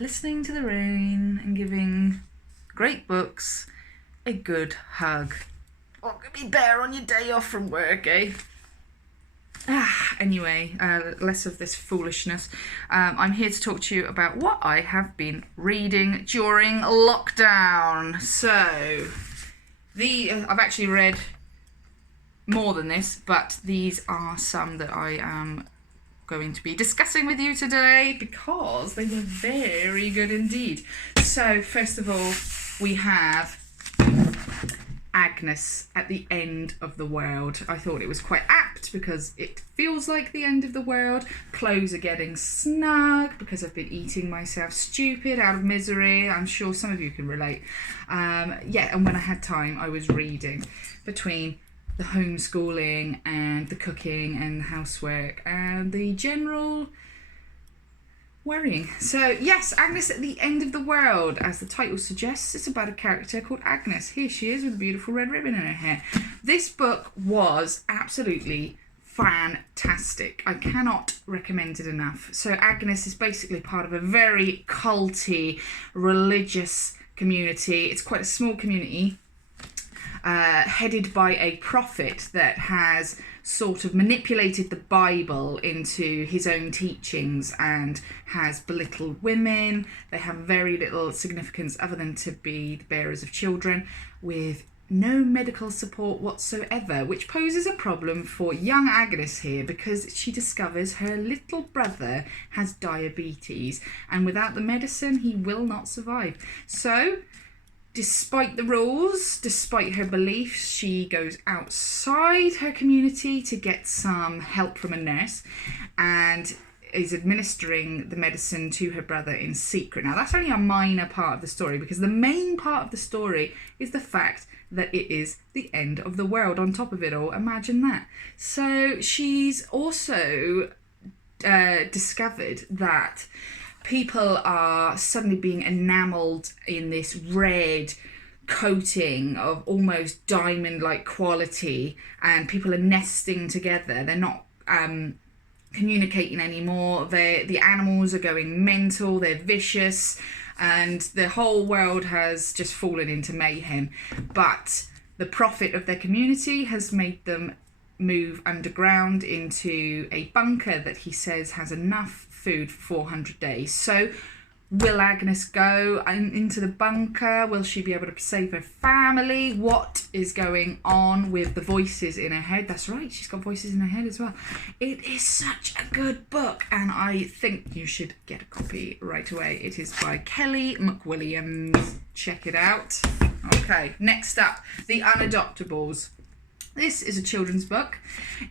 listening to the rain and giving great books a good hug. What could be better on your day off from work, eh? Anyway, less of this foolishness. I'm here to talk to you about what I have been reading during lockdown. So, I've actually read more than this, but these are some that I am going to be discussing with you today because they were very good indeed. So, first of all, we have Agnes at the end of the world. I thought it was quite apt because it feels like the end of the world. Clothes are getting snug because I've been eating myself stupid out of misery. I'm sure some of you can relate. And when I had time, I was reading between the homeschooling and the cooking and the housework and the general worrying. So yes, Agnes at the end of the world, as the title suggests. It's about a character called Agnes. Here she is with a beautiful red ribbon in her hair. This book was absolutely fantastic. I cannot recommend it enough. So Agnes is basically part of a very culty, religious community. It's quite a small community, headed by a prophet that has sort of manipulated the Bible into his own teachings and has belittled women. They have very little significance other than to be the bearers of children with no medical support whatsoever, which poses a problem for young Agnes here because she discovers her little brother has diabetes and without the medicine he will not survive. So despite the rules, despite her beliefs, she goes outside her community to get some help from a nurse and is administering the medicine to her brother in secret. Now, that's only a minor part of the story because the main part of the story is the fact that it is the end of the world on top of it all. Imagine that. So she's also discovered that people are suddenly being enamelled in this red coating of almost diamond-like quality, and people are nesting together. They're not communicating anymore. The animals are going mental. They're vicious, and the whole world has just fallen into mayhem. But the prophet of their community has made them move underground into a bunker that he says has enough food for 400 days. So will Agnes go into the bunker? Will she be able to save her family? What is going on with the voices in her head? That's right, she's got voices in her head as well. It is such a good book and I think you should get a copy right away. It is by Kelly McWilliams. Check it out. Okay, next up, The Unadoptables. This is a children's book.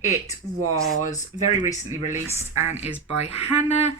It was very recently released and is by Hannah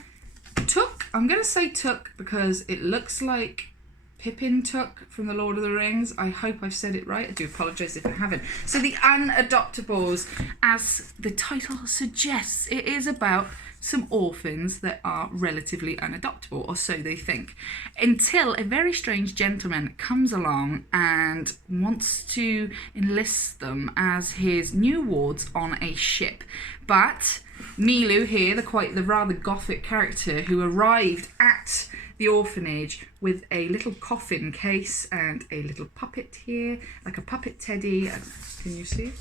Took. I'm going to say Took because it looks like Pippin Took from The Lord of the Rings. I hope I've said it right. I do apologise if I haven't. So The Unadoptables, as the title suggests, it is about some orphans that are relatively unadoptable, or so they think, until a very strange gentleman comes along and wants to enlist them as his new wards on a ship. But Milu here, the rather gothic character who arrived at the orphanage with a little coffin case and a little puppet here, like a puppet teddy. Can you see?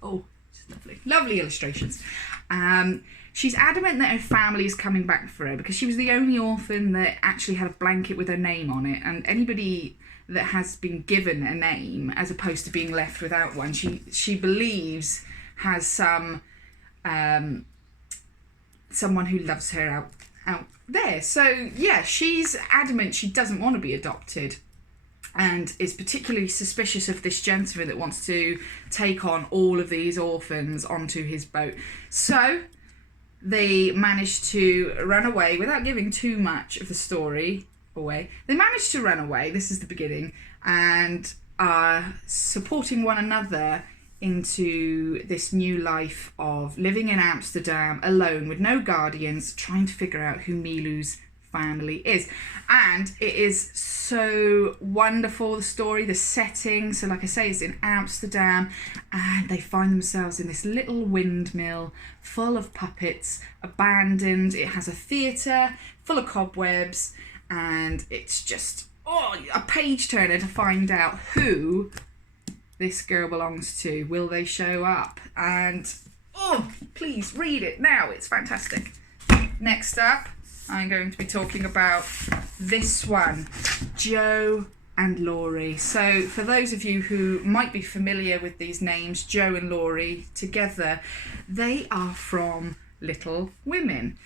Oh, it's lovely. Lovely illustrations. She's adamant that her family is coming back for her because she was the only orphan that actually had a blanket with her name on it, and anybody that has been given a name as opposed to being left without one, she believes has some someone who loves her out there. So yeah, she's adamant she doesn't want to be adopted and is particularly suspicious of this gentleman that wants to take on all of these orphans onto his boat. So they managed to run away without giving too much of the story away. They managed to run away, this is the beginning, and are supporting one another into this new life of living in Amsterdam alone with no guardians, trying to figure out who Milu's family is. And it is so wonderful, the story, the setting. So like I say, it's in Amsterdam, and they find themselves in this little windmill full of puppets, abandoned. It has a theatre full of cobwebs, and it's just a page turner to find out who this girl belongs to. Will they show up? And please read it now, it's fantastic. Next up, I'm going to be talking about this one, Jo and Laurie. So for those of you who might be familiar with these names, Jo and Laurie together, they are from Little Women.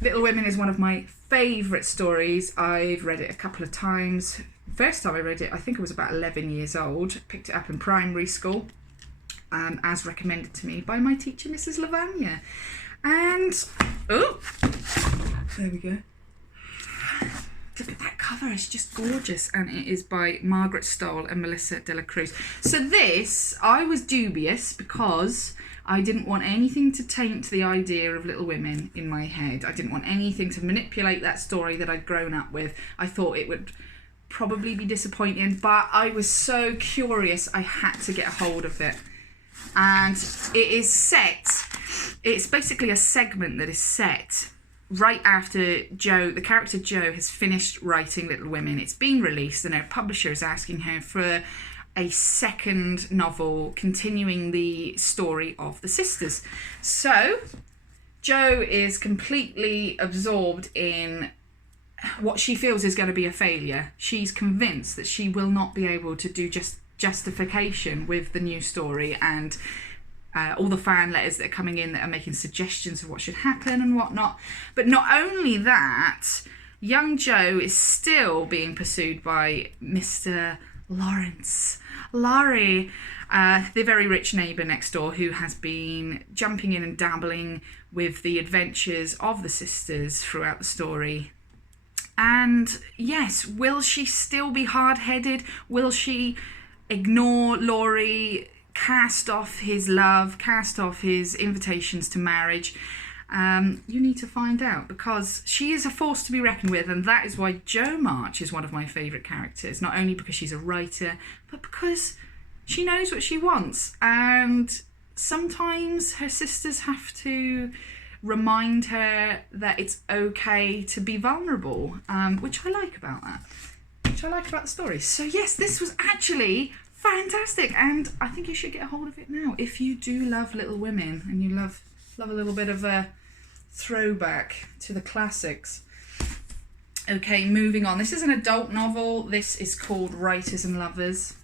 Little Women is one of my favourite stories. I've read it a couple of times. First time I read it, I think I was about 11 years old. Picked it up in primary school, as recommended to me by my teacher, Mrs. Lavagna. And, there we go. Look at that cover, it's just gorgeous. And it is by Margaret Stoll and Melissa de la Cruz. So this, I was dubious because I didn't want anything to taint the idea of Little Women in my head. I didn't want anything to manipulate that story that I'd grown up with. I thought it would probably be disappointing, but I was so curious I had to get a hold of it. And it is set, it's basically a segment that is set right after Jo, the character Jo, has finished writing Little Women. It's been released and her publisher is asking her for a second novel continuing the story of the sisters. So Jo is completely absorbed in what she feels is going to be a failure. She's convinced that she will not be able to do justification with the new story, and all the fan letters that are coming in that are making suggestions of what should happen and whatnot. But not only that, young Jo is still being pursued by Mr. Lawrence, Laurie, the very rich neighbour next door, who has been jumping in and dabbling with the adventures of the sisters throughout the story. And yes, will she still be hard-headed? Will she ignore Laurie, cast off his love, cast off his invitations to marriage? You need to find out, because she is a force to be reckoned with, and that is why Jo March is one of my favourite characters, not only because she's a writer, but because she knows what she wants, and sometimes her sisters have to remind her that it's okay to be vulnerable, which I like about that, which I like about the story. So yes, this was actually fantastic, and I think you should get a hold of it now if you do love Little Women and you love a little bit of a throwback to the classics. Okay, moving on. This is an adult novel. This is called Writers and Lovers.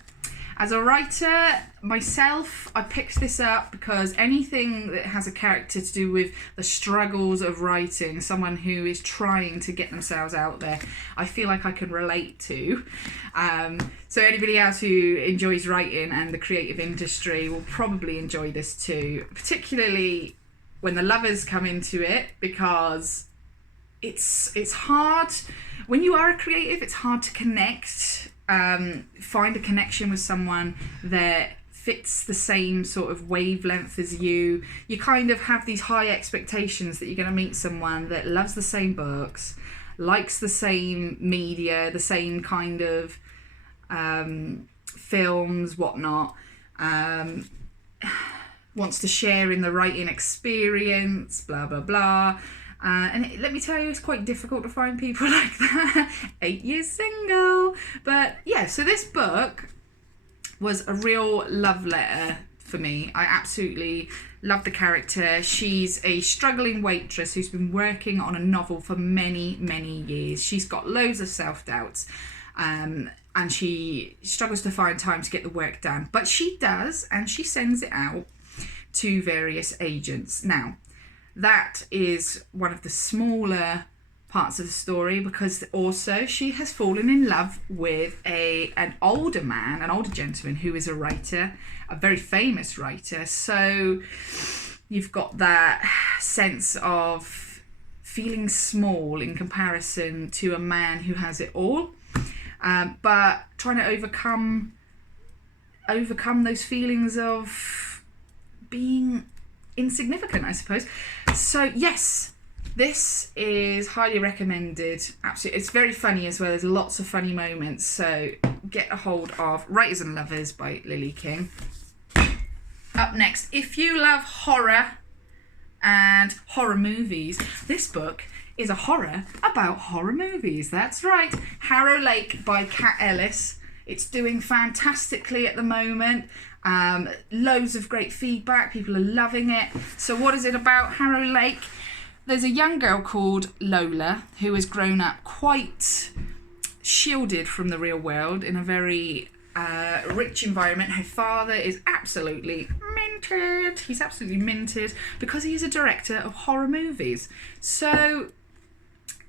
As a writer myself, I picked this up because anything that has a character to do with the struggles of writing, someone who is trying to get themselves out there, I feel like I can relate to. So anybody else who enjoys writing and the creative industry will probably enjoy this too, particularly when the lovers come into it, because it's hard. When you are a creative, it's hard to connect. Find a connection with someone that fits the same sort of wavelength as you. You kind of have these high expectations that you're going to meet someone that loves the same books, likes the same media, the same kind of films, whatnot, wants to share in the writing experience, blah, blah, blah. And let me tell you, it's quite difficult to find people like that. 8 years single. But yeah, so this book was a real love letter for me. I absolutely love the character. She's a struggling waitress who's been working on a novel for many, many years. She's got loads of self-doubts, and she struggles to find time to get the work done. But she does, and she sends it out to various agents. Now, that is one of the smaller parts of the story, because also she has fallen in love with an older man, an older gentleman who is a writer, a very famous writer. So you've got that sense of feeling small in comparison to a man who has it all, but trying to overcome those feelings of being insignificant, I suppose. So yes, This is highly recommended. Absolutely, it's very funny as well. There's lots of funny moments. So get a hold of Writers and Lovers by Lily King. Up next, if you love horror and horror movies, this book is a horror about horror movies. That's right. Harrow Lake by Kat Ellis. It's doing fantastically at the moment. Loads of great feedback. People are loving it. So what is it about, Harrow Lake? There's a young girl called Lola who has grown up quite shielded from the real world in a very rich environment. Her father is absolutely minted. He's absolutely minted because he is a director of horror movies. So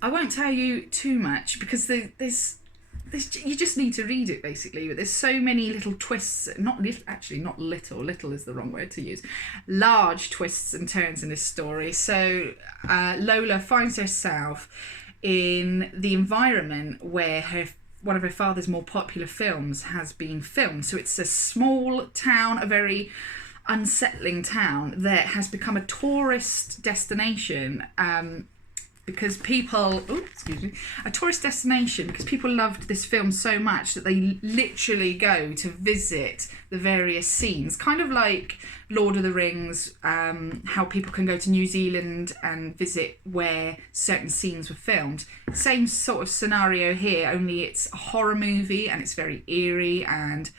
I won't tell you too much because there's you just need to read it basically. But there's so many little twists. Not little. Little is the wrong word to use. Large twists and turns in this story. So Lola finds herself in the environment where one of her father's more popular films has been filmed. So it's a small town, a very unsettling town that has become a tourist destination because people... Oh, excuse me. A tourist destination because people loved this film so much that they literally go to visit the various scenes. Kind of like Lord of the Rings, how people can go to New Zealand and visit where certain scenes were filmed. Same sort of scenario here, only it's a horror movie and it's very eerie and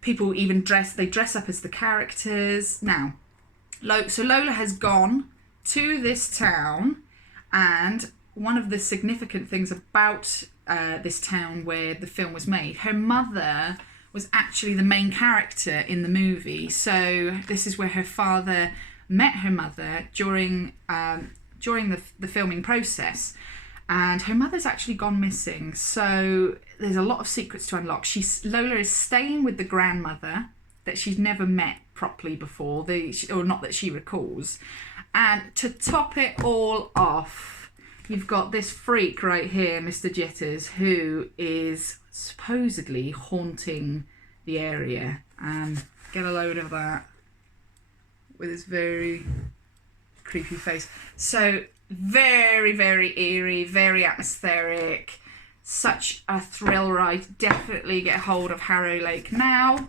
people even dress up as the characters. Now, so Lola has gone to this town, and one of the significant things about this town where the film was made, her mother was actually the main character in the movie. So this is where her father met her mother during the filming process, and her mother's actually gone missing. So there's a lot of secrets to unlock. Lola is staying with the grandmother that she's never met properly before, or not that she recalls. And to top it all off, you've got this freak right here, Mr. Jitters, who is supposedly haunting the area. Get a load of that with his very creepy face. So very, very eerie, very atmospheric, such a thrill ride. Definitely get hold of Harrow Lake now.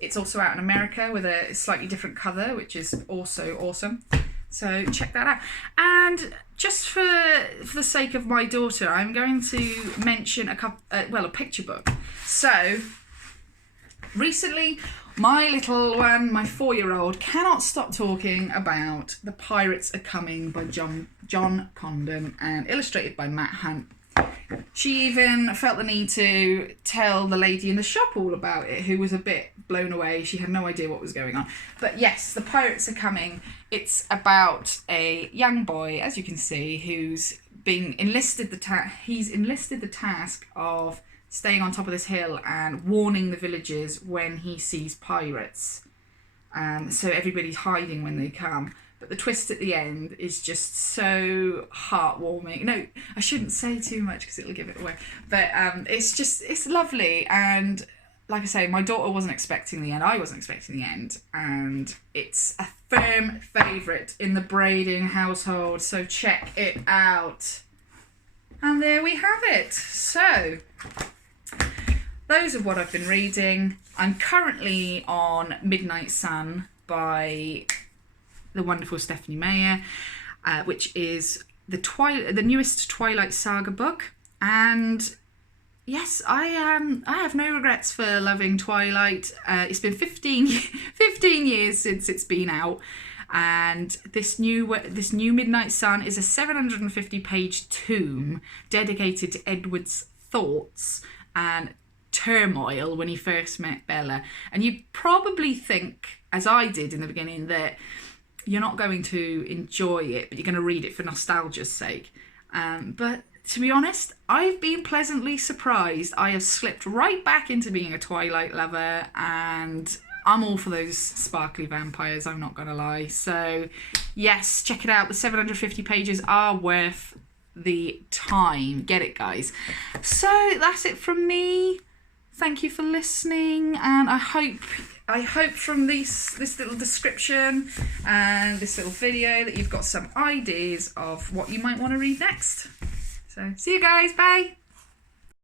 It's also out in America with a slightly different cover, which is also awesome. So check that out. And just for the sake of my daughter, I'm going to mention a picture book. So recently, my little one, my 4-year-old, cannot stop talking about The Pirates Are Coming by John Condon and illustrated by Matt Hunt. She even felt the need to tell the lady in the shop all about it, who was a bit blown away. She had no idea what was going on. But yes, The Pirates Are Coming. It's about a young boy, as you can see, who's been enlisted he's enlisted the task of staying on top of this hill and warning the villagers when he sees pirates. So everybody's hiding when they come. But the twist at the end is just so heartwarming. No, I shouldn't say too much because it'll give it away. But it's lovely. And like I say, my daughter wasn't expecting the end. I wasn't expecting the end. And it's a firm favourite in the Brading household. So check it out. And there we have it. So those are what I've been reading. I'm currently on Midnight Sun by the wonderful Stephanie Meyer, which is the newest Twilight Saga book. And yes, I have no regrets for loving Twilight. It's been 15 years since it's been out, and this new Midnight Sun is a 750-page tome dedicated to Edward's thoughts and turmoil when he first met Bella. And you probably think, as I did in the beginning, that you're not going to enjoy it, but you're going to read it for nostalgia's sake. But to be honest, I've been pleasantly surprised. I have slipped right back into being a Twilight lover, and I'm all for those sparkly vampires, I'm not going to lie. So yes, check it out. The 750 pages are worth the time. Get it, guys. So that's it from me. Thank you for listening, and I hope I hope from this little description and this little video that you've got some ideas of what you might want to read next. So see you guys, bye.